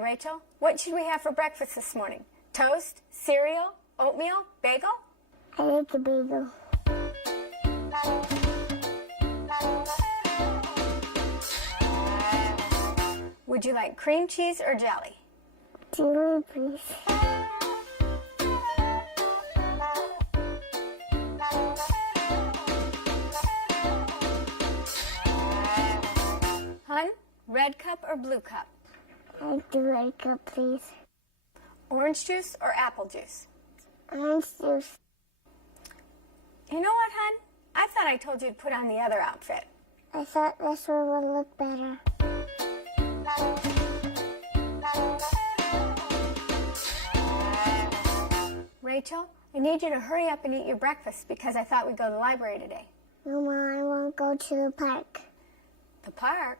Rachel. What should we have for breakfast this morning? Toast, cereal, oatmeal, bagel? I like a bagel. Would you like cream cheese or jelly? Jelly, please. Hun, red cup or blue cup? I like the red cup, please. Orange juice or apple juice? Orange juice. You know what, hun? I thought I told you to put on the other outfit. I thought this one would look better. Rachel, I need you to hurry up and eat your breakfast because I thought we'd go to the library today. No, Mom, I won't go to the park. The park?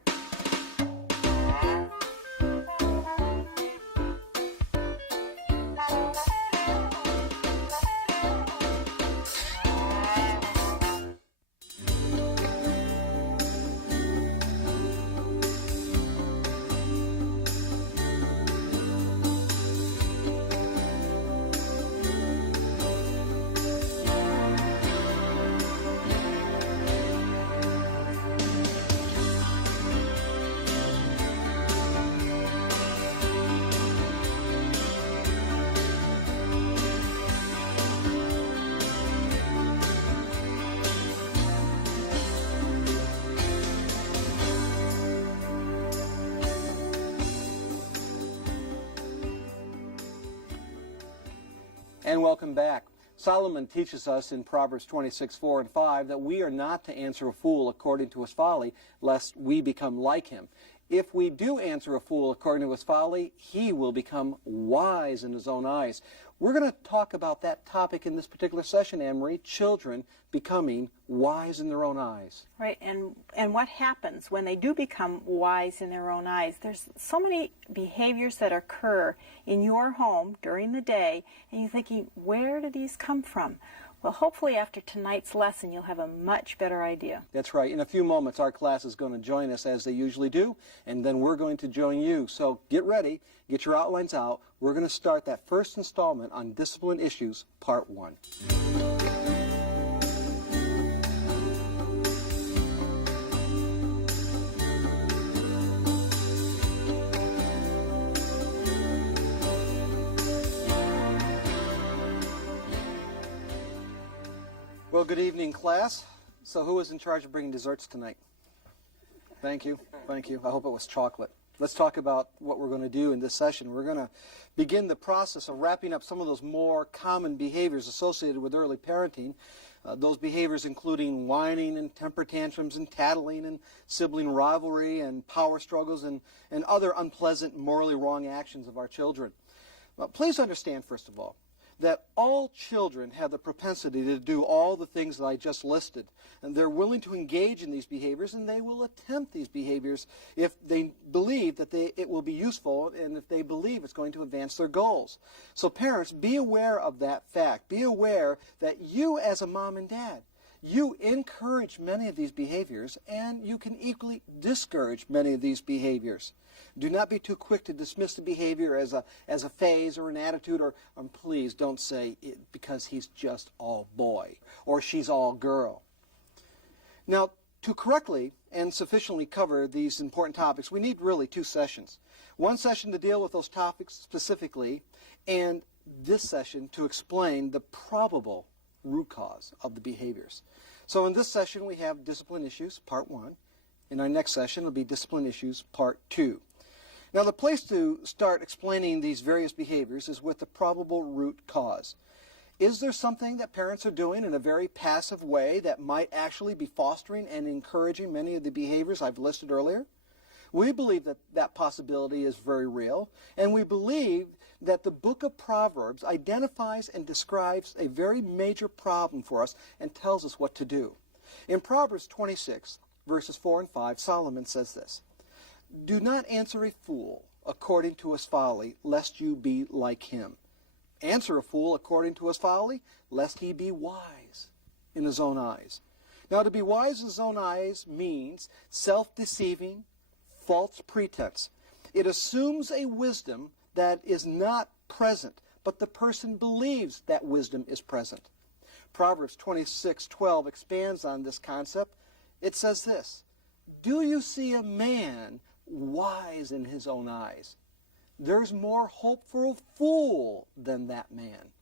And welcome back. Solomon teaches us in Proverbs 26:4 and 5 that we are not to answer a fool according to his folly, lest we become like him. If we do answer a fool according to his folly, he will become wise in his own eyes. We're going to talk about that topic in this particular session, Anne-Marie, children becoming wise in their own eyes. Right, and what happens when they do become wise in their own eyes? There's so many behaviors that occur in your home during the day, and you're thinking, where do these come from? Well, hopefully after tonight's lesson, you'll have a much better idea. That's right. In a few moments, our class is going to join us as they usually do, and then we're going to join you. So get ready, get your outlines out. We're going to start that first installment on Discipline Issues, Part 1. Well, good evening, class. So who was in charge of bringing desserts tonight? Thank you. Thank you. I hope it was chocolate. Let's talk about what we're going to do in this session. We're going to begin the process of wrapping up some of those more common behaviors associated with early parenting. Those behaviors including whining and temper tantrums and tattling and sibling rivalry and power struggles and other unpleasant, morally wrong actions of our children. Please understand, first of all, that all children have the propensity to do all the things that I just listed. And they're willing to engage in these behaviors, and they will attempt these behaviors if they believe that it will be useful and if they believe it's going to advance their goals. So parents, be aware of that fact. Be aware that you as a mom and dad, you encourage many of these behaviors, and you can equally discourage many of these behaviors. Do not be too quick to dismiss the behavior as a phase or an attitude, or please don't say it because he's just all boy or she's all girl. Now, to correctly and sufficiently cover these important topics, we need really 2 sessions. One session to deal with those topics specifically, and this session to explain the probable root cause of the behaviors. So in this session, we have Discipline Issues, Part 1. In our next session, will be Discipline Issues, Part 2. Now, the place to start explaining these various behaviors is with the probable root cause. Is there something that parents are doing in a very passive way that might actually be fostering and encouraging many of the behaviors I've listed earlier? We believe that that possibility is very real, and we believe that the book of Proverbs identifies and describes a very major problem for us and tells us what to do. In Proverbs 26, verses 4 and 5, Solomon says this: "Do not answer a fool according to his folly, lest you be like him. Answer a fool according to his folly, lest he be wise in his own eyes." Now, to be wise in his own eyes means self-deceiving, false pretense. It assumes a wisdom that is not present, but the person believes that wisdom is present. Proverbs 26:12 expands on this concept. It says this, "Do you see a man wise in his own eyes? There's more hope for a fool than that man."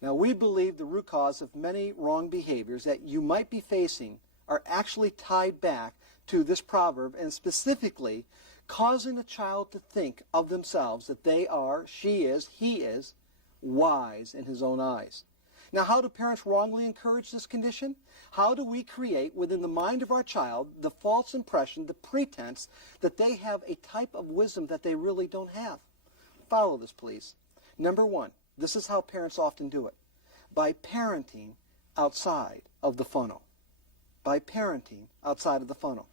Now, we believe the root cause of many wrong behaviors that you might be facing are actually tied back to this proverb, and specifically causing a child to think of themselves that they are, she is, he is, wise in his own eyes. Now, how do parents wrongly encourage this condition? How do we create within the mind of our child the false impression, the pretense that they have a type of wisdom that they really don't have? Follow this, please. Number one, this is how parents often do it. By parenting outside of the funnel. By parenting outside of the funnel.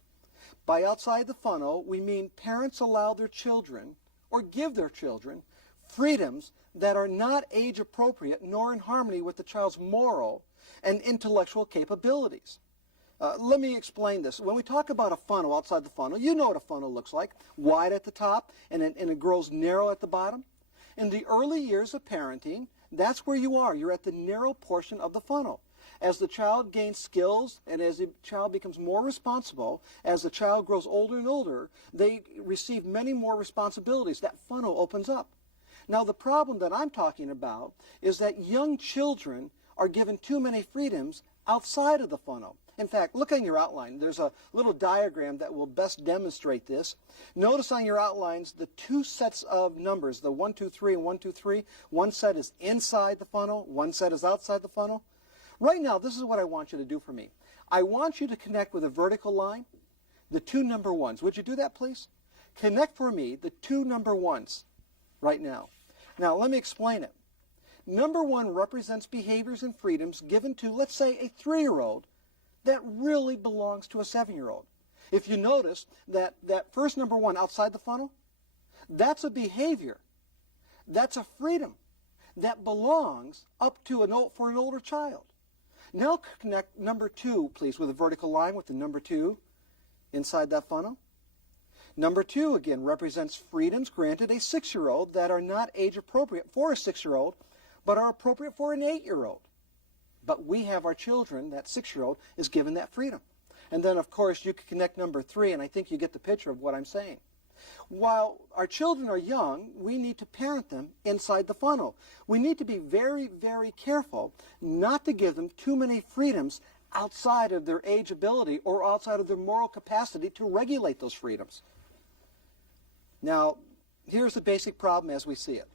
By outside the funnel, we mean parents allow their children or give their children freedoms that are not age appropriate nor in harmony with the child's moral and intellectual capabilities. Let me explain this. When we talk about a funnel outside the funnel, you know what a funnel looks like. Wide at the top and it grows narrow at the bottom. In the early years of parenting, that's where you are. You're at the narrow portion of the funnel. As the child gains skills and as the child becomes more responsible, as the child grows older and older, they receive many more responsibilities. That funnel opens up. Now, the problem that I'm talking about is that young children are given too many freedoms outside of the funnel. In fact, look on your outline. There's a little diagram that will best demonstrate this. Notice on your outlines the two sets of numbers, the 1, 2, 3 and 1, 2, 3. One set is inside the funnel, one set is outside the funnel. Right now, this is what I want you to do for me. I want you to connect with a vertical line, the two number ones. Would you do that, please? Connect for me the two number ones right now. Now, let me explain it. Number one represents behaviors and freedoms given to, let's say, a 3-year-old that really belongs to a 7-year-old. If you notice that first number one outside the funnel, that's a behavior. That's a freedom that belongs up to for an older child. Now connect number two, please, with a vertical line with the number two inside that funnel. Number two, again, represents freedoms granted a 6-year-old that are not age appropriate for a 6-year-old, but are appropriate for an 8-year-old. But we have our children, that 6-year-old is given that freedom. And then, of course, you can connect number three, and I think you get the picture of what I'm saying. While our children are young, we need to parent them inside the funnel. We need to be very, very careful not to give them too many freedoms outside of their age ability or outside of their moral capacity to regulate those freedoms. Now, here's the basic problem as we see it.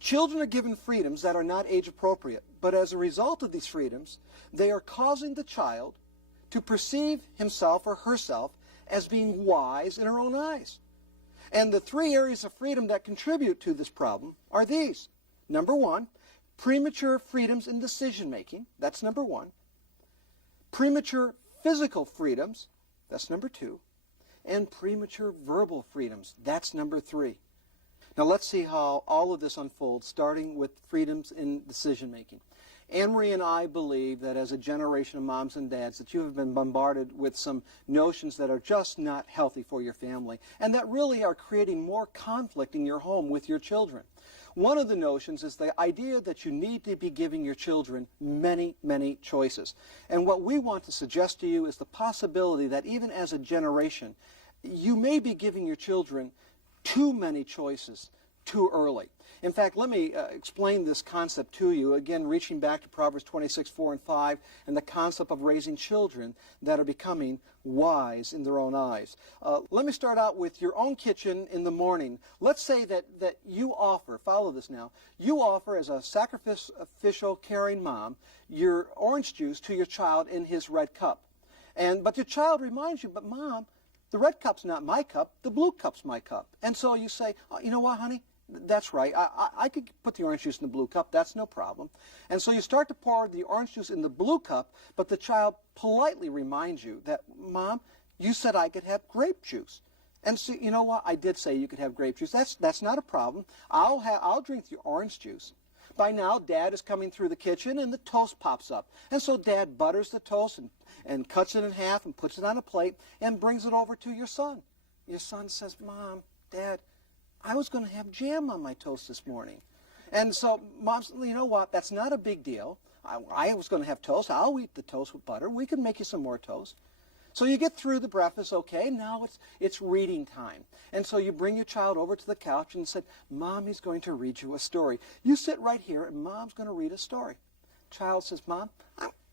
Children are given freedoms that are not age appropriate, but as a result of these freedoms, they are causing the child to perceive himself or herself as being wise in her own eyes. And the three areas of freedom that contribute to this problem are these. Number one, premature freedoms in decision making. That's number one. Premature physical freedoms. That's number two. And premature verbal freedoms. That's number three. Now let's see how all of this unfolds, starting with freedoms in decision making. Anne-Marie and I believe that as a generation of moms and dads that you have been bombarded with some notions that are just not healthy for your family and that really are creating more conflict in your home with your children. One of the notions is the idea that you need to be giving your children many, many choices. And what we want to suggest to you is the possibility that even as a generation, you may be giving your children too many choices too early. In fact, let me explain this concept to you, again, reaching back to Proverbs 26:4 and 5, and the concept of raising children that are becoming wise in their own eyes. Let me start out with your own kitchen in the morning. Let's say that you offer, follow this now, you offer as a sacrificial, caring mom, your orange juice to your child in his red cup. But your child reminds you, but Mom, the red cup's not my cup, the blue cup's my cup. And so you say, oh, you know what, honey? That's right. I could put the orange juice in the blue cup. That's no problem. And so you start to pour the orange juice in the blue cup, but the child politely reminds you that, Mom, you said I could have grape juice. And so, you know what? I did say you could have grape juice. That's not a problem. I'll drink the orange juice. By now, Dad is coming through the kitchen, and the toast pops up. And so Dad butters the toast and cuts it in half and puts it on a plate and brings it over to your son. Your son says, Mom, Dad, I was going to have jam on my toast this morning. And so Mom said, you know what, that's not a big deal. I was going to have toast. I'll eat the toast with butter. We can make you some more toast. So you get through the breakfast, okay, now it's reading time. And so you bring your child over to the couch and said, Mommy's going to read you a story. You sit right here and Mom's going to read a story. Child says, Mom,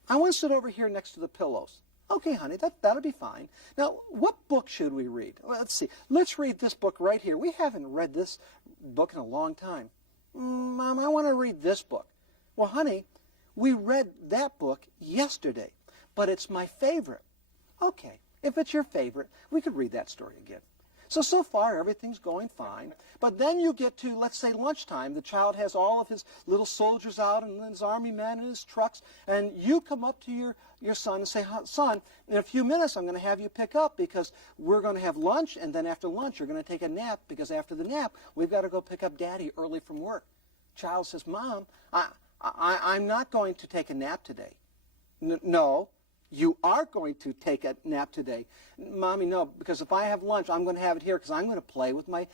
I want to sit over here next to the pillows. Okay, honey, that'll be fine. Now, what book should we read? Well, let's see. Let's read this book right here. We haven't read this book in a long time. Mom, I want to read this book. Well, honey, we read that book yesterday, but it's my favorite. Okay, if it's your favorite, we could read that story again. So far, everything's going fine. But then you get to, let's say, lunchtime. The child has all of his little soldiers out and his army men and his trucks. And you come up to your son and say, son, in a few minutes I'm going to have you pick up because we're going to have lunch. And then after lunch, you're going to take a nap because after the nap, we've got to go pick up Daddy early from work. Child says, Mom, I'm not going to take a nap today. No. You are going to take a nap today. Mommy, no, because if I have lunch, I'm going to have it here because I'm going to play with my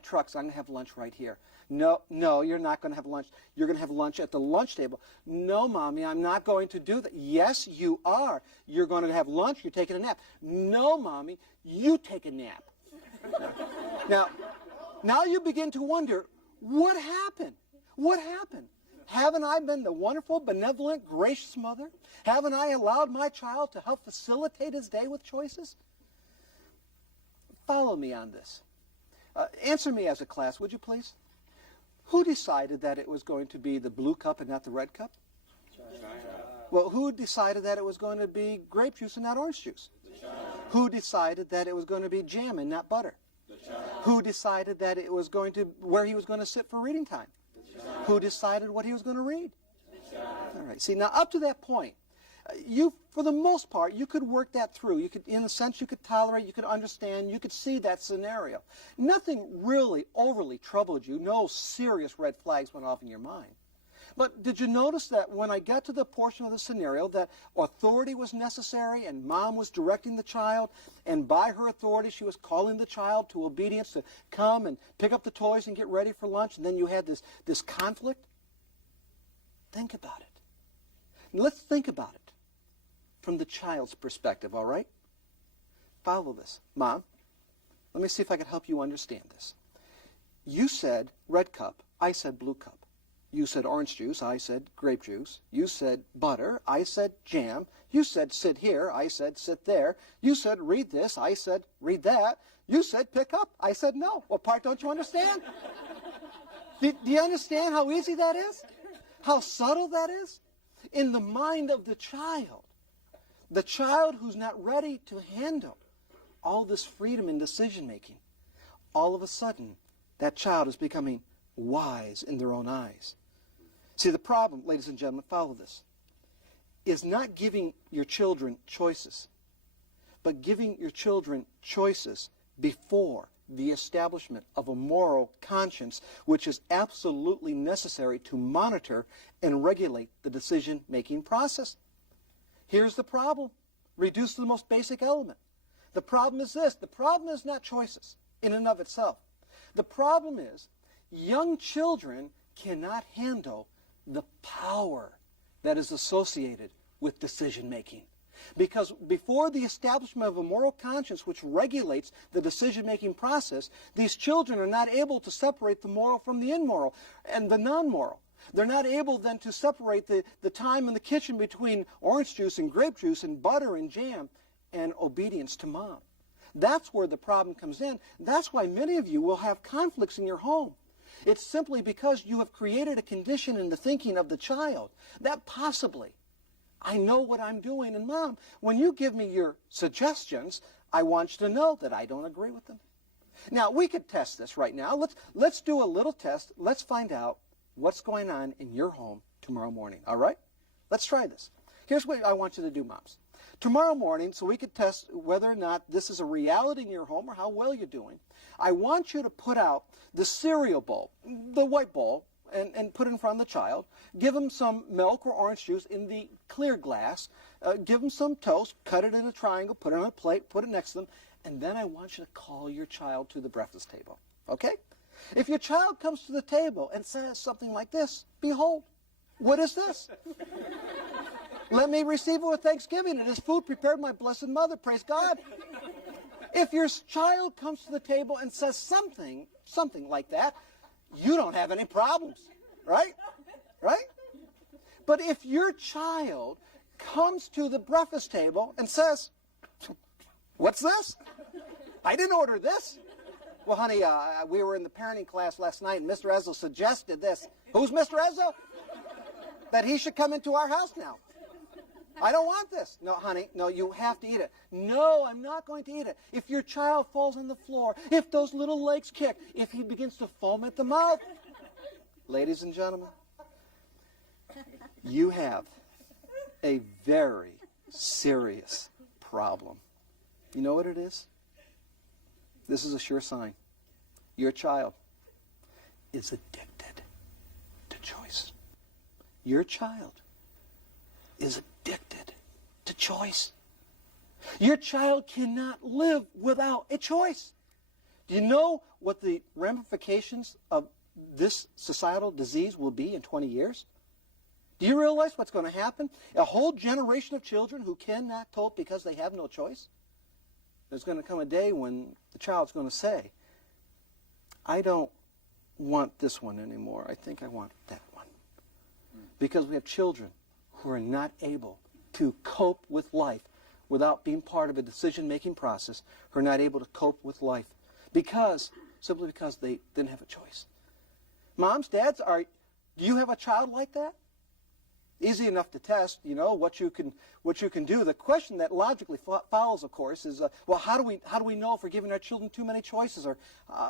trucks. I'm going to have lunch right here. No, you're not going to have lunch. You're going to have lunch at the lunch table. No, Mommy, I'm not going to do that. Yes, you are. You're going to have lunch. You're taking a nap. No, Mommy, you take a nap. Now you begin to wonder, what happened? What happened? Haven't I been the wonderful, benevolent, gracious mother? Haven't I allowed my child to help facilitate his day with choices? Follow me on this. Answer me as a class, would you please? Who decided that it was going to be the blue cup and not the red cup? Well, who decided that it was going to be grape juice and not orange juice? Who decided that it was going to be jam and not butter? Who decided that it was going to where he was going to sit for reading time? Who decided what he was going to read? All right. See, now up to that point, for the most part, you could work that through. You could, in a sense, you could tolerate, you could understand, you could see that scenario. Nothing really overly troubled you. No serious red flags went off in your mind. But did you notice that when I got to the portion of the scenario that authority was necessary and Mom was directing the child, and by her authority she was calling the child to obedience to come and pick up the toys and get ready for lunch, and then you had this conflict? Think about it. Let's think about it from the child's perspective, all right? Follow this. Mom, let me see if I can help you understand this. You said red cup, I said blue cup. You said orange juice, I said grape juice. You said butter, I said jam. You said sit here, I said sit there. You said read this, I said read that. You said pick up, I said no. What part don't you understand? Do you understand how easy that is? How subtle that is? In the mind of the child who's not ready to handle all this freedom in decision making, all of a sudden that child is becoming wise in their own eyes. See, the problem, ladies and gentlemen, follow this, is not giving your children choices, but giving your children choices before the establishment of a moral conscience, which is absolutely necessary to monitor and regulate the decision-making process. Here's the problem, reduced to the most basic element. The problem is this. The problem is not choices in and of itself. The problem is young children cannot handle the power that is associated with decision-making. Because before the establishment of a moral conscience which regulates the decision-making process, these children are not able to separate the moral from the immoral and the non-moral. They're not able then to separate the time in the kitchen between orange juice and grape juice and butter and jam and obedience to Mom. That's where the problem comes in. That's why many of you will have conflicts in your home. It's simply because you have created a condition in the thinking of the child that possibly, I know what I'm doing, and Mom, when you give me your suggestions, I want you to know that I don't agree with them. Now, we could test this right now. Let's do a little test. Let's find out what's going on in your home tomorrow morning, all right? Let's try this. Here's what I want you to do, moms. Tomorrow morning, so we could test whether or not this is a reality in your home or how well you're doing, I want you to put out the cereal bowl, the white bowl, and put it in front of the child. Give them some milk or orange juice in the clear glass. Give them some toast, cut it in a triangle, put it on a plate, put it next to them, and then I want you to call your child to the breakfast table. Okay? If your child comes to the table and says something like this, behold, what is this? Let me receive it with thanksgiving. It is food prepared by my blessed mother. Praise God. If your child comes to the table and says something like that, you don't have any problems, right? Right? But if your child comes to the breakfast table and says, what's this? I didn't order this. Well, honey, we were in the parenting class last night, and Mr. Ezzo suggested this. Who's Mr. Ezzo? That he should come into our house now. I don't want this. No, honey, no, you have to eat it. No, I'm not going to eat it. If your child falls on the floor, if those little legs kick, if he begins to foam at the mouth, ladies and gentlemen, you have a very serious problem. You know what it is? This is a sure sign. Your child is addicted to choice. Your child is addicted to choice. Your child cannot live without a choice. Do you know what the ramifications of this societal disease will be in 20 years? Do you realize what's going to happen? A whole generation of children who cannot cope because they have no choice. There's going to come a day when the child's going to say, I don't want this one anymore. I think I want that one. Because we have children who are not able to cope with life without being part of a decision-making process, who are not able to cope with life simply because they didn't have a choice. Moms, dads, do you have a child like that? Easy enough to test, you know, what you can do. The question that logically follows, of course, is, well, how do we know if we're giving our children too many choices, or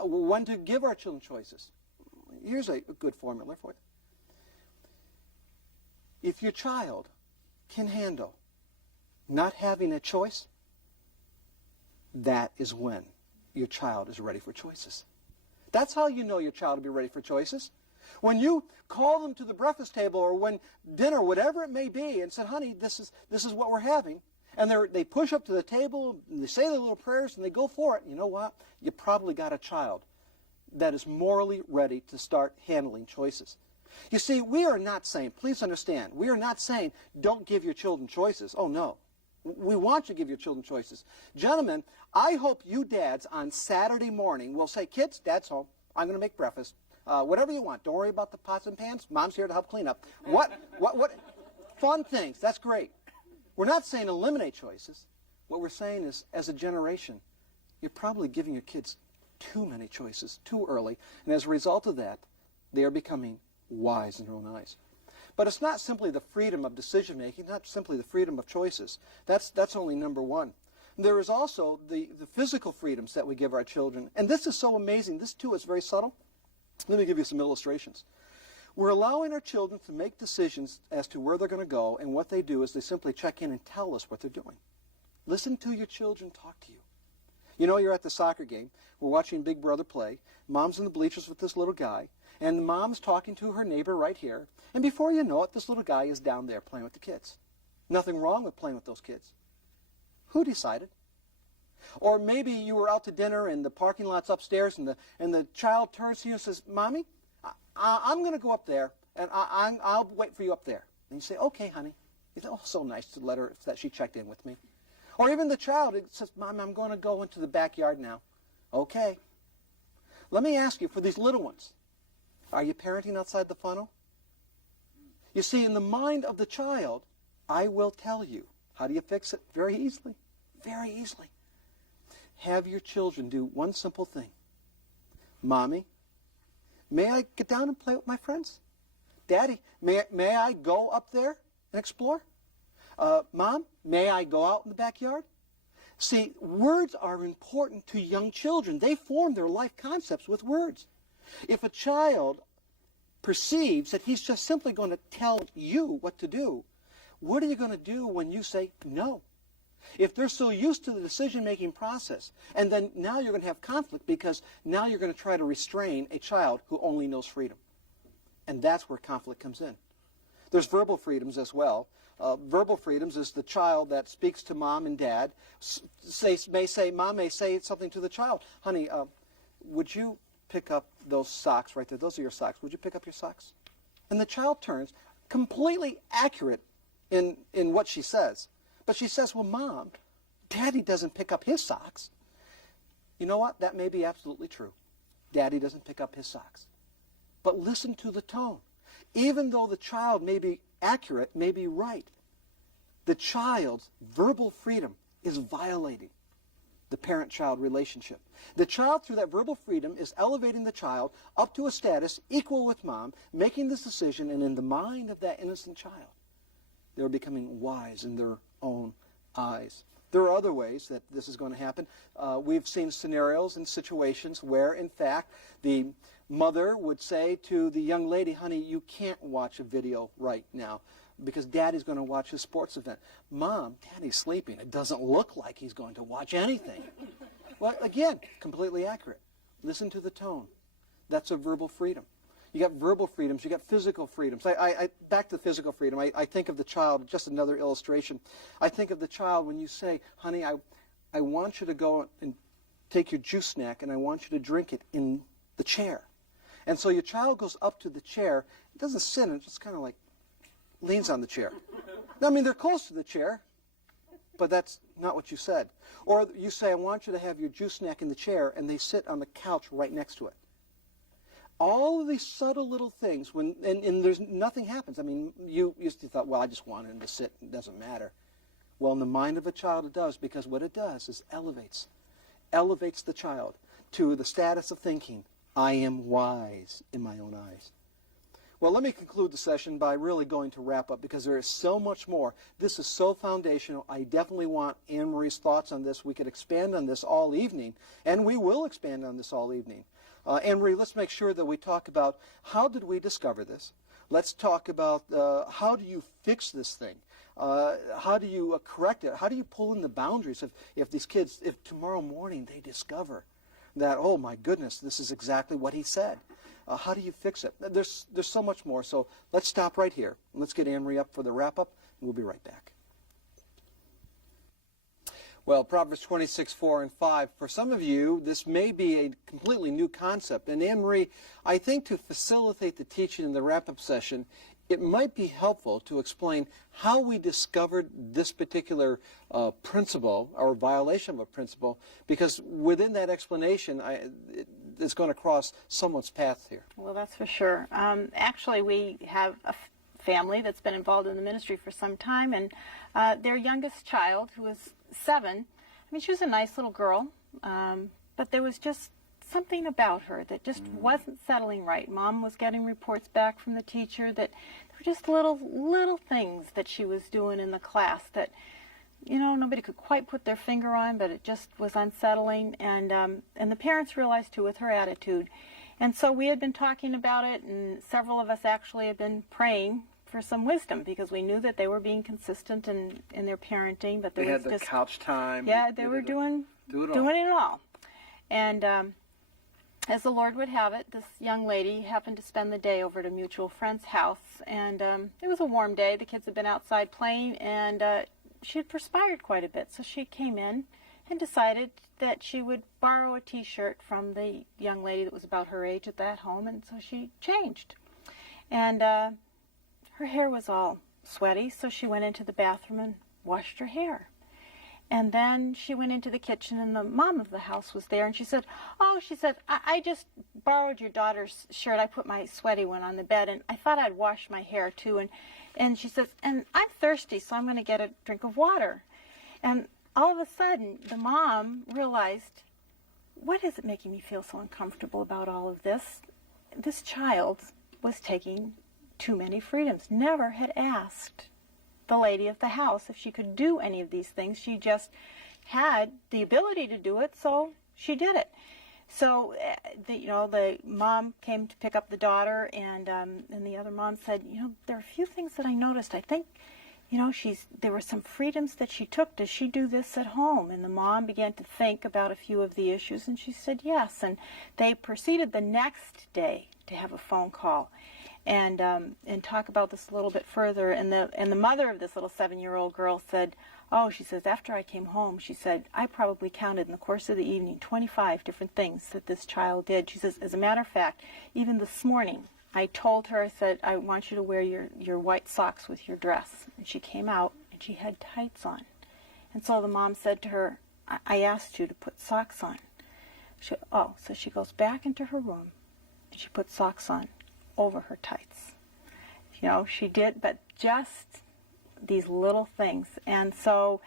when to give our children choices? Here's a good formula for you. If your child can handle not having a choice, that is when your child is ready for choices. That's how you know your child will be ready for choices. When you call them to the breakfast table, or when dinner, whatever it may be, and said, honey, this is what we're having, and they push up to the table, and they say their little prayers, and they go for it, you know what? You probably got a child that is morally ready to start handling choices. You see, we are not saying, please understand, we are not saying don't give your children choices. Oh, no. We want you to give your children choices. Gentlemen, I hope you dads on Saturday morning will say, kids, dad's home. I'm going to make breakfast. Whatever you want. Don't worry about the pots and pans. Mom's here to help clean up. What fun things. That's great. We're not saying eliminate choices. What we're saying is, as a generation, you're probably giving your kids too many choices too early. And as a result of that, they are becoming wise in their own eyes. But it's not simply the freedom of decision-making, not simply the freedom of choices. That's only number one. There is also the physical freedoms that we give our children. And this is so amazing. This, too, is very subtle. Let me give you some illustrations. We're allowing our children to make decisions as to where they're going to go, and what they do is they simply check in and tell us what they're doing. Listen to your children talk to you. You know, you're at the soccer game. We're watching Big Brother play. Mom's in the bleachers with this little guy, and the mom's talking to her neighbor right here. And before you know it, this little guy is down there playing with the kids. Nothing wrong with playing with those kids. Who decided? Or maybe you were out to dinner and the parking lot's upstairs, and the child turns to you and says, Mommy, I'm going to go up there, and I'll wait for you up there. And you say, okay, honey. It's so nice to let her, that she checked in with me. Or even the child says, Mom, I'm going to go into the backyard now. Okay. Let me ask you, for these little ones, are you parenting outside the funnel? You see, in the mind of the child, I will tell you. How do you fix it? Very easily. Very easily. Have your children do one simple thing. Mommy, may I get down and play with my friends? Daddy, may I go up there and explore? Mom, may I go out in the backyard? See, words are important to young children. They form their life concepts with words. If a child perceives that he's just simply going to tell you what to do, what are you going to do when you say no? If they're so used to the decision-making process, and then now you're going to have conflict, because now you're going to try to restrain a child who only knows freedom. And that's where conflict comes in. There's verbal freedoms as well. Verbal freedoms is the child that speaks to mom and dad. Mom may say something to the child. Honey, would you pick up those socks right there? Those are your socks. Would you pick up your socks? And the child turns completely accurate in what she says. But she says, well, Mom, Daddy doesn't pick up his socks. You know what? That may be absolutely true. Daddy doesn't pick up his socks. But listen to the tone. Even though the child may be accurate, may be right, the child's verbal freedom is violating the parent-child relationship. The child, through that verbal freedom, is elevating the child up to a status equal with mom, making this decision, and in the mind of that innocent child, they're becoming wise in their own eyes. There are other ways that this is going to happen. We've seen scenarios and situations where, in fact, the mother would say to the young lady, honey, you can't watch a video right now because Daddy's going to watch his sports event. Mom, Daddy's sleeping. It doesn't look like he's going to watch anything. Well, again, completely accurate. Listen to the tone. That's a verbal freedom. You got verbal freedoms. You got physical freedoms. Back to physical freedom. I think of the child, just another illustration. I think of the child when you say, honey, I want you to go and take your juice snack and I want you to drink it in the chair. And so your child goes up to the chair. It doesn't sit, it just kind of like leans on the chair. Now, I mean, they're close to the chair, but that's not what you said. Or you say, I want you to have your juice snack in the chair, and they sit on the couch right next to it. All of these subtle little things, and there's nothing happens. I mean, you used to thought, well, I just wanted him to sit. It doesn't matter. Well, in the mind of a child, it does, because what it does is elevates the child to the status of thinking, I am wise in my own eyes. Well, let me conclude the session by really going to wrap up, because there is so much more. This is so foundational. I definitely want Anne Marie's thoughts on this. We could expand on this all evening, and we will expand on this all evening. Anne Marie, let's make sure that we talk about how did we discover this. Let's talk about how do you fix this thing. How do you correct it? How do you pull in the boundaries if these kids, if tomorrow morning they discover that, oh my goodness, this is exactly what he said. How do you fix it? There's so much more. So let's stop right here. Let's get Anne Marie up for the wrap-up, and we'll be right back. Well, Proverbs 26:4 and 5, for some of you, this may be a completely new concept. And Anne Marie, I think to facilitate the teaching in the wrap-up session, it might be helpful to explain how we discovered this particular principle or violation of a principle, because within that explanation, it's going to cross someone's path here. Well, that's for sure. Actually, we have a family that's been involved in the ministry for some time, and their youngest child, who was 7, I mean, she was a nice little girl, but there was just something about her that just wasn't settling right. Mom was getting reports back from the teacher that there were just little things that she was doing in the class that, you know, nobody could quite put their finger on, but it just was unsettling. And the parents realized, too, with her attitude. And so we had been talking about it, and several of us actually had been praying for some wisdom, because we knew that they were being consistent in their parenting. But they had the couch time. Yeah, they were doing it all. And as the Lord would have it, this young lady happened to spend the day over at a mutual friend's house. And it was a warm day. The kids had been outside playing, and she had perspired quite a bit. So she came in and decided that she would borrow a T-shirt from the young lady that was about her age at that home, and so she changed. And her hair was all sweaty, so she went into the bathroom and washed her hair. And then she went into the kitchen, and the mom of the house was there, and she said, I just borrowed your daughter's shirt. I put my sweaty one on the bed, and I thought I'd wash my hair too. And she says, and I'm thirsty, so I'm going to get a drink of water. And all of a sudden, the mom realized, what is it making me feel so uncomfortable about all of this? This child was taking too many freedoms, never had asked the lady of the house if she could do any of these things. She just had the ability to do it, so she did it. So, the mom came to pick up the daughter, and the other mom said, there are a few things that I noticed. I think, there were some freedoms that she took. Does she do this at home? And the mom began to think about a few of the issues, and she said yes. And they proceeded the next day to have a phone call. and talk about this a little bit further. And the mother of this little 7-year-old girl said, oh, she says, after I came home, she said, I probably counted in the course of the evening 25 different things that this child did. She says, as a matter of fact, even this morning, I told her, I said, I want you to wear your white socks with your dress. And she came out, and she had tights on. And so the mom said to her, I asked you to put socks on. So she goes back into her room, and she put socks on over her tights. You know, she did, but just these little things. And so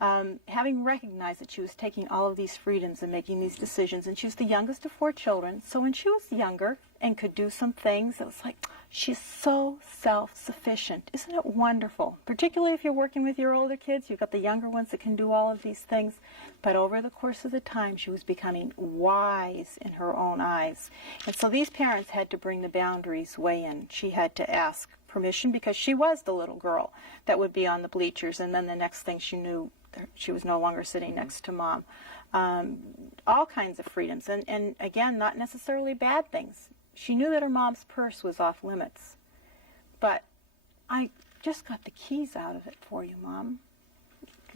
having recognized that she was taking all of these freedoms and making these decisions, and she was the youngest of 4 children, so when she was younger and could do some things, it was like, she's so self-sufficient. Isn't it wonderful? Particularly if you're working with your older kids, you've got the younger ones that can do all of these things. But over the course of the time, she was becoming wise in her own eyes. And so these parents had to bring the boundaries way in. She had to ask permission, because she was the little girl that would be on the bleachers, and then the next thing she knew, she was no longer sitting next to Mom. All kinds of freedoms, and again, not necessarily bad things. She knew that her mom's purse was off limits, but I just got the keys out of it for you, Mom.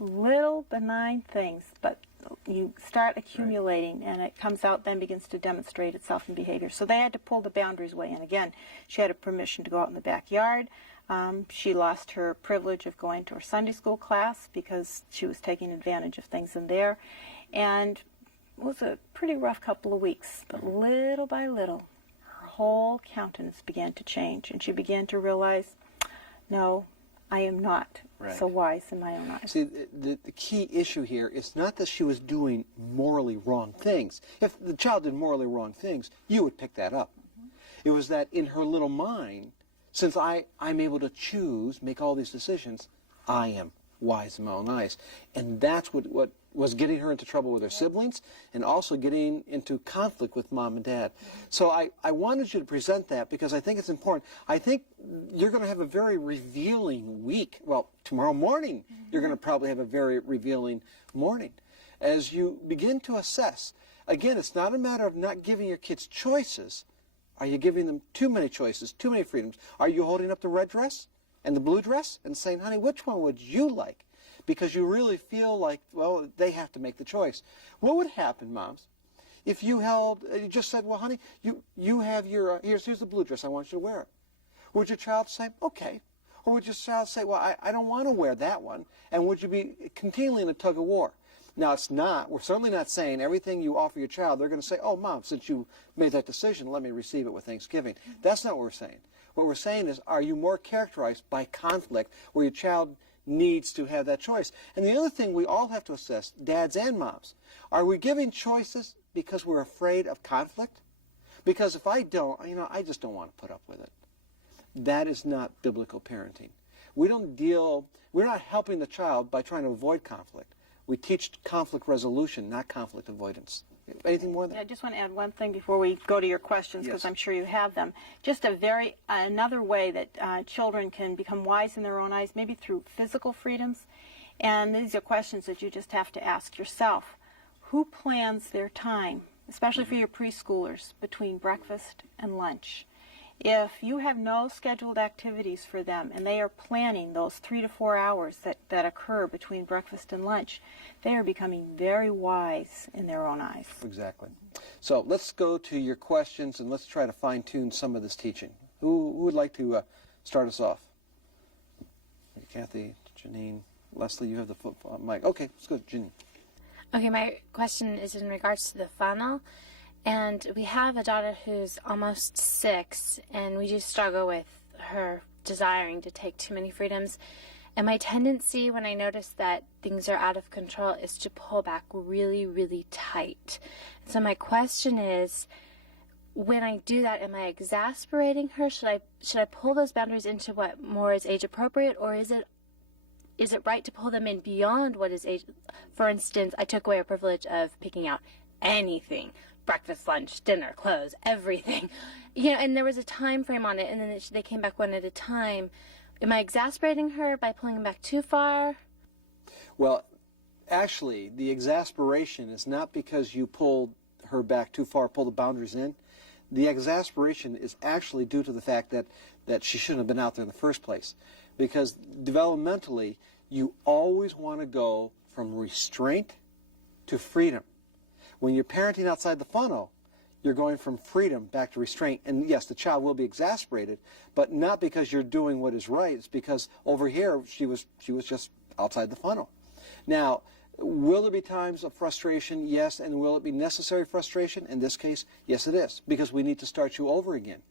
Little benign things, but you start accumulating, and it comes out, then begins to demonstrate itself in behavior. So they had to pull the boundaries way in. Again, she had a permission to go out in the backyard. She lost her privilege of going to her Sunday school class because she was taking advantage of things in there. And it was a pretty rough couple of weeks, but little by little, her whole countenance began to change, and she began to realize, no, I am not so wise in my own eyes. See, the key issue here is not that she was doing morally wrong things. If the child did morally wrong things, you would pick that up. It was that in her little mind, since I'm able to choose, make all these decisions, I am wise in my own eyes. And that's what was getting her into trouble with her siblings, and also getting into conflict with Mom and Dad. So I wanted you to present that because I think it's important. I think you're going to have a very revealing week. Well, tomorrow morning, you're going to probably have a very revealing morning. As you begin to assess, again, it's not a matter of not giving your kids choices. Are you giving them too many choices, too many freedoms? Are you holding up the red dress and the blue dress and saying, honey, which one would you like? Because you really feel like, well, they have to make the choice. What would happen, moms, if you just said, well, honey, you have your, here's the blue dress, I want you to wear it. Would your child say, okay? Or would your child say, well, I don't want to wear that one? And would you be continually in a tug of war? Now, we're certainly not saying everything you offer your child, they're going to say, oh, Mom, since you made that decision, let me receive it with Thanksgiving. That's not what we're saying. What we're saying is, are you more characterized by conflict where your child needs to have that choice? And the other thing we all have to assess, dads and moms, are we giving choices because we're afraid of conflict? Because if I don't, I just don't want to put up with it. That is not biblical parenting. We're not helping the child by trying to avoid conflict. We teach conflict resolution, not conflict avoidance. Anything more than that? I just want to add one thing before we go to your questions, because I'm sure you have them. Just another way that children can become wise in their own eyes, maybe through physical freedoms. And these are questions that you just have to ask yourself. Who plans their time, especially for your preschoolers, between breakfast and lunch? If you have no scheduled activities for them and they are planning those 3 to 4 hours that occur between breakfast and lunch, they are becoming very wise in their own eyes. Exactly. So let's go to your questions and let's try to fine-tune some of this teaching. Who would like to start us off? Kathy, Janine, Leslie, you have the mic. Okay, let's go, Janine. Okay, my question is in regards to the funnel. And we have a daughter who's almost 6, and we do struggle with her desiring to take too many freedoms. And my tendency when I notice that things are out of control is to pull back really, really tight. So my question is, when I do that, am I exasperating her? Should I pull those boundaries into what more is age appropriate, or is it right to pull them in beyond what is age? For instance, I took away her privilege of picking out anything. Breakfast, lunch, dinner, clothes, everything. And there was a time frame on it, and then they came back one at a time. Am I exasperating her by pulling them back too far? Well, actually, the exasperation is not because you pulled her back too far, pulled the boundaries in. the exasperation is actually due to the fact that she shouldn't have been out there in the first place. Because developmentally, you always want to go from restraint to freedom. When you're parenting outside the funnel, you're going from freedom back to restraint. And yes, the child will be exasperated, but not because you're doing what is right. It's because over here, she was just outside the funnel. Now, will there be times of frustration? Yes. And will it be necessary frustration? In this case, yes it is, because we need to start you over again.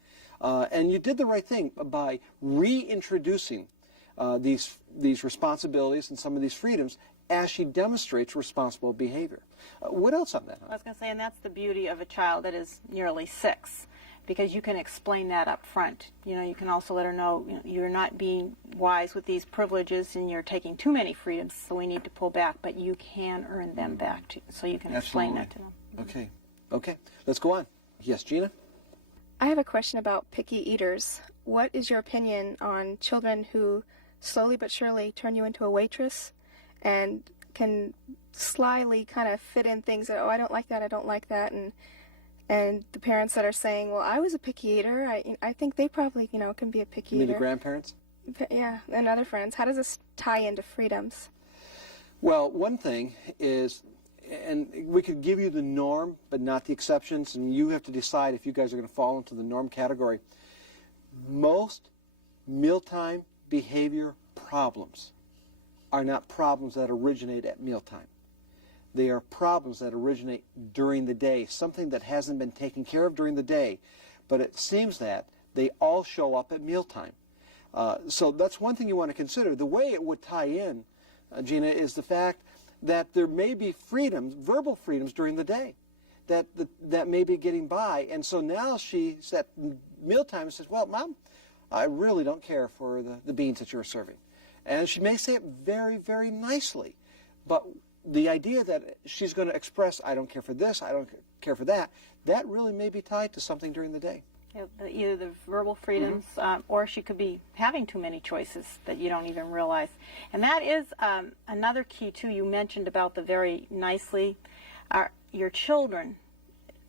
And you did the right thing by reintroducing these responsibilities and some of these freedoms as she demonstrates responsible behavior. What else on that? I was going to say, and that's the beauty of a child that is nearly 6, because you can explain that up front. You know, you can also let her know, you're not being wise with these privileges and you're taking too many freedoms, so we need to pull back, but you can earn them back, so you can explain that to them. Okay. Okay. Let's go on. Yes, Gina? I have a question about picky eaters. What is your opinion on children who slowly but surely turn you into a waitress and can slyly kind of fit in things that, oh, I don't like that, and the parents that are saying, well, I was a picky eater, I think they probably, can be a picky You eater. mean the grandparents? Yeah, and other friends. How does this tie into freedoms? Well, one thing is, and we could give you the norm, but not the exceptions, and you have to decide if you guys are going to fall into the norm category. Most mealtime behavior problems are not problems that originate at mealtime. They are problems that originate during the day, something that hasn't been taken care of during the day, but it seems that they all show up at mealtime. So that's one thing you want to consider. The way it would tie in, Gina, is the fact that there may be freedoms, verbal freedoms during the day that may be getting by. And so now she's at mealtime and says, well, Mom, I really don't care for the beans that you're serving. And she may say it very, very nicely. But the idea that she's going to express, I don't care for this, I don't care for that, that really may be tied to something during the day. Either the verbal freedoms, or she could be having too many choices that you don't even realize. And that is another key, too, you mentioned about the very nicely. Your children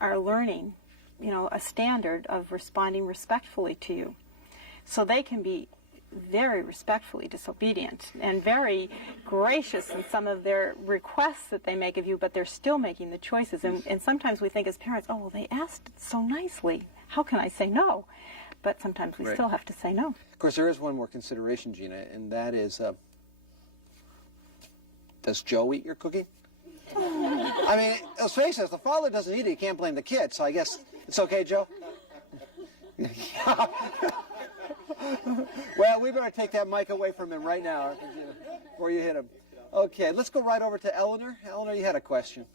are learning, a standard of responding respectfully to you. So they can be very respectfully disobedient and very gracious in some of their requests that they make of you, but they're still making the choices. And sometimes we think as parents, oh, well, they asked so nicely. How can I say no? But sometimes we still have to say no. Of course, there is one more consideration, Gina, and that is, does Joe eat your cookie? I mean, let's face it, if the father doesn't eat it, you can't blame the kid, so I guess it's okay, Joe? Well, we better take that mic away from him right now before you hit him. Okay, let's go right over to Eleanor. Eleanor, you had a question.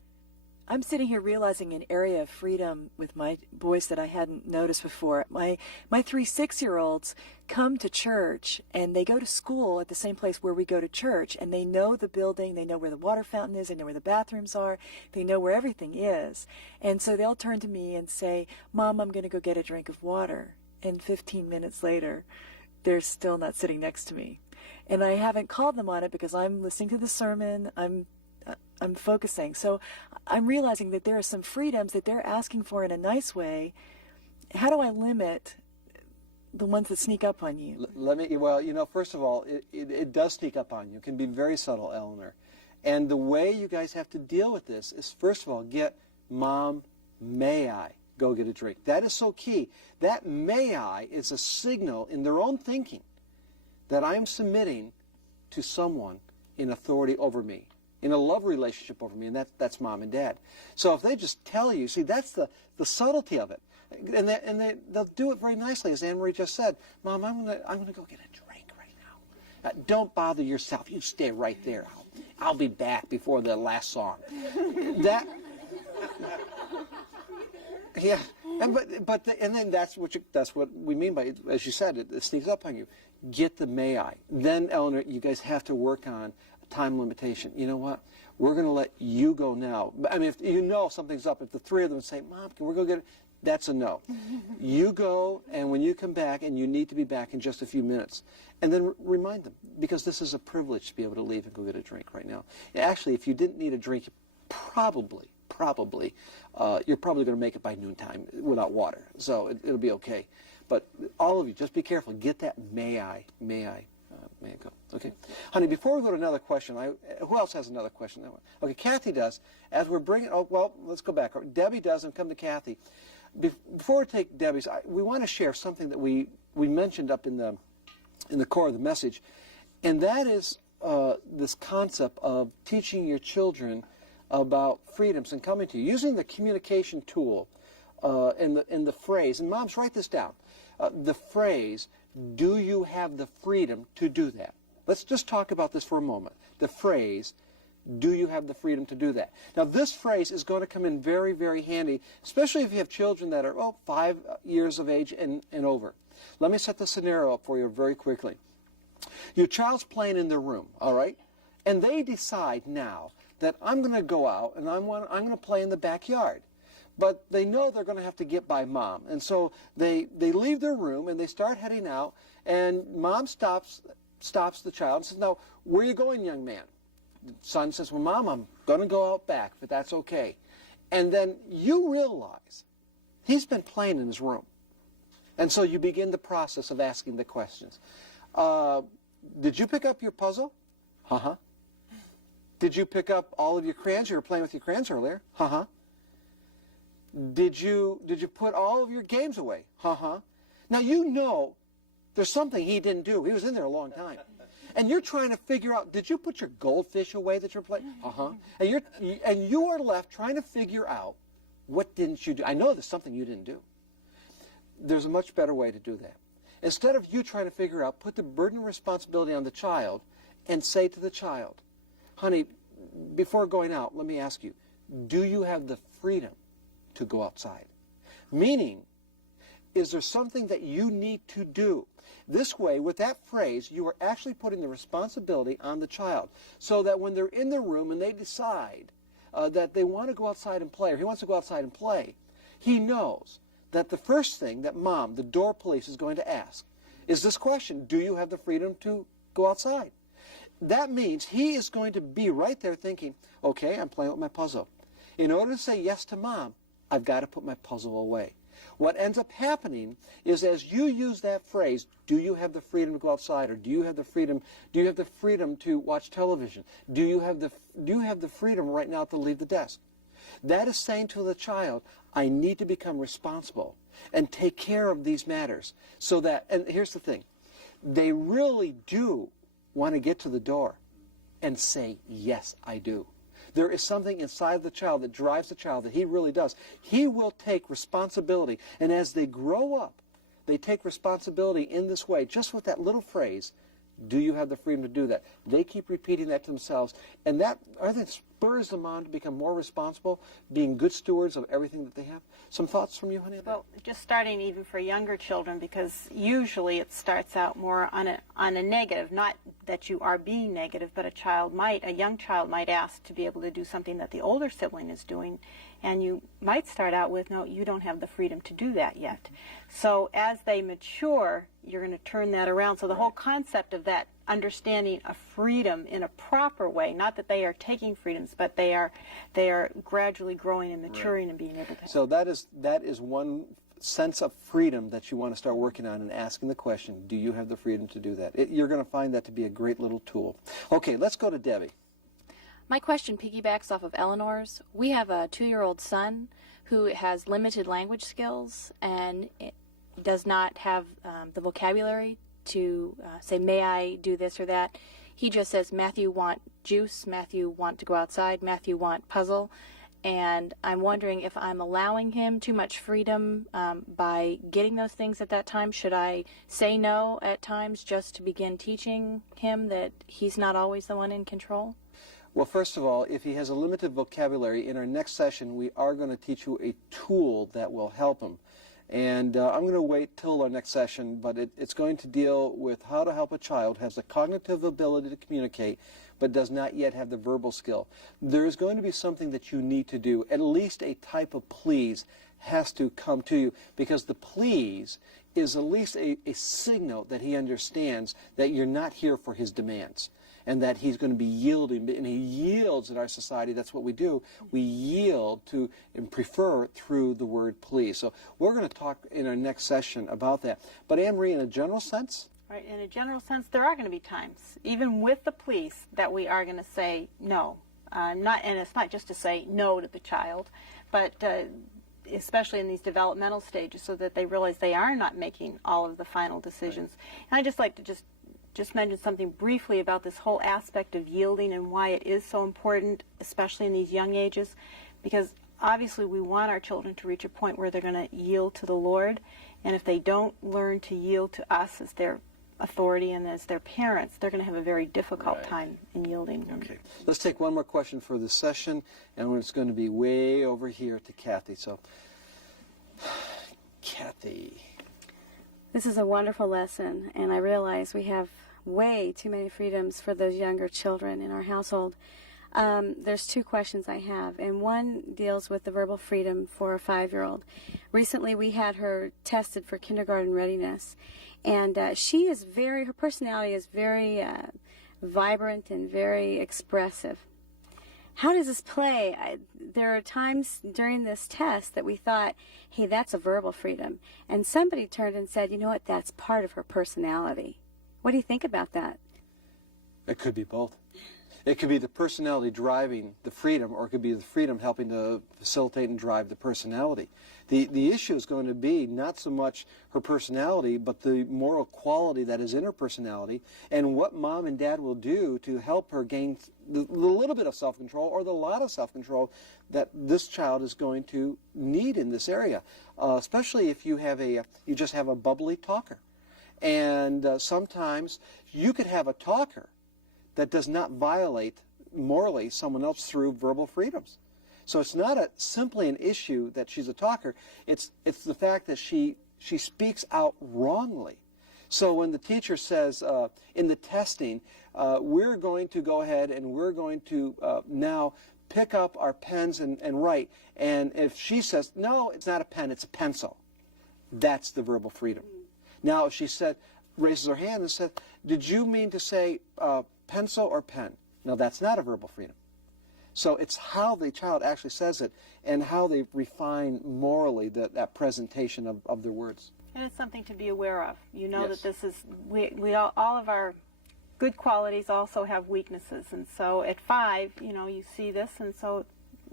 I'm sitting here realizing an area of freedom with my boys that I hadn't noticed before. My 3 6-year-olds come to church, and they go to school at the same place where we go to church, and they know the building, they know where the water fountain is, they know where the bathrooms are, they know where everything is. And so they'll turn to me and say, Mom, I'm going to go get a drink of water. And 15 minutes later, they're still not sitting next to me. And I haven't called them on it because I'm listening to the sermon, I'm focusing. So I'm realizing that there are some freedoms that they're asking for in a nice way. How do I limit the ones that sneak up on you? Well, first of all, it does sneak up on you. It can be very subtle, Eleanor. And the way you guys have to deal with this is, first of all, get, Mom, may I go get a drink? That is so key. That may I is a signal in their own thinking that I'm submitting to someone in authority over me, in a love relationship over me, and that's Mom and Dad. So if they just tell you, see, that's the subtlety of it. And they'll do it very nicely, as Anne Marie just said. Mom, I'm gonna go get a drink right now. Don't bother yourself. You stay right there. I'll be back before the last song. Yeah, and then that's what we mean by, as you said, it sneaks up on you. Get the may I. Then, Eleanor, you guys have to work on a time limitation. You know what? We're going to let you go now. I mean, if you know something's up, if the three of them say, Mom, can we go get it? That's a no. You go, and when you come back, and you need to be back in just a few minutes, and then remind them, because this is a privilege to be able to leave and go get a drink right now. Actually, if you didn't need a drink, probably probably going to make it by noontime without water. So it'll be okay. But all of you, just be careful. Get that may I go. Okay. Honey, before we go to another question, who else has another question? Okay, Kathy does. As we're bringing, let's go back. Debbie does, and come to Kathy. Before we take Debbie's, we want to share something that we mentioned up in the core of the message, and that is this concept of teaching your children about freedoms and coming to you, using the communication tool in the phrase, and moms, write this down, the phrase, do you have the freedom to do that? Let's just talk about this for a moment. The phrase, do you have the freedom to do that? Now, this phrase is going to come in very, very handy, especially if you have children that are 5 years of age and over. Let me set the scenario up for you very quickly. Your child's playing in their room, all right? And they decide now that I'm going to go out and I'm going to play in the backyard. But they know they're going to have to get by mom. And so they leave their room and they start heading out, and mom stops the child and says, now, where are you going, young man? The son says, well, Mom, I'm going to go out back, but that's okay. And then you realize he's been playing in his room. And so you begin the process of asking the questions. Did you pick up your puzzle? Uh-huh. Did you pick up all of your crayons? You were playing with your crayons earlier. Uh-huh. Did you put all of your games away? Uh-huh. Now you know there's something he didn't do. He was in there a long time. And you're trying to figure out, did you put your goldfish away that you're playing? Uh-huh. And you are left trying to figure out, what didn't you do? I know there's something you didn't do. There's a much better way to do that. Instead of you trying to figure out, put the burden and responsibility on the child and say to the child, honey, before going out, let me ask you, do you have the freedom to go outside? Meaning, is there something that you need to do? This way, with that phrase, you are actually putting the responsibility on the child, so that when they're in their room and they decide that they want to go outside and play, or he wants to go outside and play, he knows that the first thing that mom, the door police, is going to ask is this question, do you have the freedom to go outside? That means he is going to be right there thinking, okay, I'm playing with my puzzle. In order to say yes to mom, I've got to put my puzzle away. What ends up happening is, as you use that phrase, do you have the freedom to go outside, or do you have the freedom to watch television? Do you have the freedom right now to leave the desk? That is saying to the child, I need to become responsible and take care of these matters, so that, and here's the thing, they really do want to get to the door and say, yes, I do. There is something inside the child that drives the child that he really does. He will take responsibility. And as they grow up, they take responsibility in this way, just with that little phrase, do you have the freedom to do that? They keep repeating that to themselves. And that, I think, spurs them on to become more responsible, being good stewards of everything that they have. Some thoughts from you, honey? Well, just starting even for younger children, because usually it starts out more on a negative, not that you are being negative, but a young child might ask to be able to do something that the older sibling is doing, and you might start out with, no, you don't have the freedom to do that yet. So as they mature, you're going to turn that around. So the whole concept of that understanding of freedom in a proper way, not that they are taking freedoms, but they are gradually growing and maturing and being able to. So that is one sense of freedom that you want to start working on, and asking the question, do you have the freedom to do that? You're going to find that to be a great little tool. Okay, let's go to Debbie. My question piggybacks off of Eleanor's. We have a 2-year-old son who has limited language skills and does not have the vocabulary to say, may I do this or that. He just says, Matthew, want juice, Matthew, want to go outside, Matthew, want puzzle. And I'm wondering if I'm allowing him too much freedom by getting those things at that time. Should I say no at times just to begin teaching him that he's not always the one in control? Well, first of all, if he has a limited vocabulary, in our next session we are going to teach you a tool that will help him. And I'm going to wait till our next session, but it's going to deal with how to help a child who has the cognitive ability to communicate but does not yet have the verbal skill. There is going to be something that you need to do. At least a type of please has to come to you, because the please is at least a signal that he understands that you're not here for his demands. and that he's going to be yielding, and he yields in our society. That's what we do. We yield to and prefer through the word please. So we're going to talk in our next session about that. But Anne-Marie, in a general sense? Right, in a general sense, there are going to be times, even with the please, that we are going to say no. And it's not just to say no to the child, but especially in these developmental stages, so that they realize they are not making all of the final decisions. Right. And I'd just like to just mention something briefly about this whole aspect of yielding and why it is so important, especially in these young ages, because obviously we want our children to reach a point where they're going to yield to the Lord, and if they don't learn to yield to us as their authority and as their parents, they're going to have a very difficult time in yielding. Okay. Let's take one more question for this session, and it's going to be way over here to Kathy. So, Kathy. This is a wonderful lesson, and I realize we have way too many freedoms for those younger children in our household. There's two questions I have, and one deals with the verbal freedom for a 5-year-old. Recently, we had her tested for kindergarten readiness, and her personality is very vibrant and very expressive. How does this play? There are times during this test that we thought, hey, that's a verbal freedom, and somebody turned and said, you know what, that's part of her personality. What do you think about that? It could be both. It could be the personality driving the freedom, or it could be the freedom helping to facilitate and drive the personality. The issue is going to be not so much her personality, but the moral quality that is in her personality, and what mom and dad will do to help her gain the little bit of self-control or the lot of self-control that this child is going to need in this area, especially if you just have a bubbly talker. And sometimes you could have a talker that does not violate morally someone else through verbal freedoms. So it's not simply an issue that she's a talker. It's the fact that she speaks out wrongly. So when the teacher says in the testing, we're going to go ahead and we're going to now pick up our pens and write, and if she says, no, it's not a pen, it's a pencil, that's the verbal freedom. Now if she raises her hand and said, did you mean to say pencil or pen? No, that's not a verbal freedom. So it's how the child actually says it and how they refine morally that presentation of their words. And it's something to be aware of. You know Yes. that this is, all of our good qualities also have weaknesses. And so at 5, you see this, and so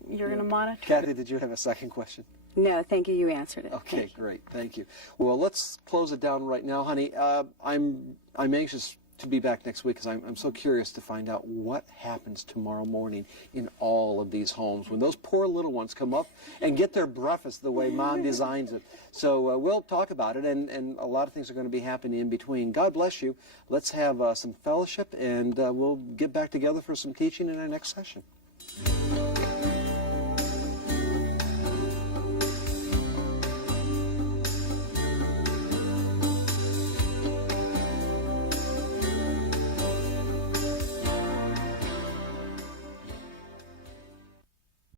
you're going to monitor. Kathy, did you have a second question? No, thank you. You answered it. Okay, great. Thank you. Well, let's close it down right now, honey. I'm anxious to be back next week because I'm so curious to find out what happens tomorrow morning in all of these homes when those poor little ones come up and get their breakfast the way Mom designs it. So we'll talk about it, and a lot of things are going to be happening in between. God bless you. Let's have some fellowship, and we'll get back together for some teaching in our next session.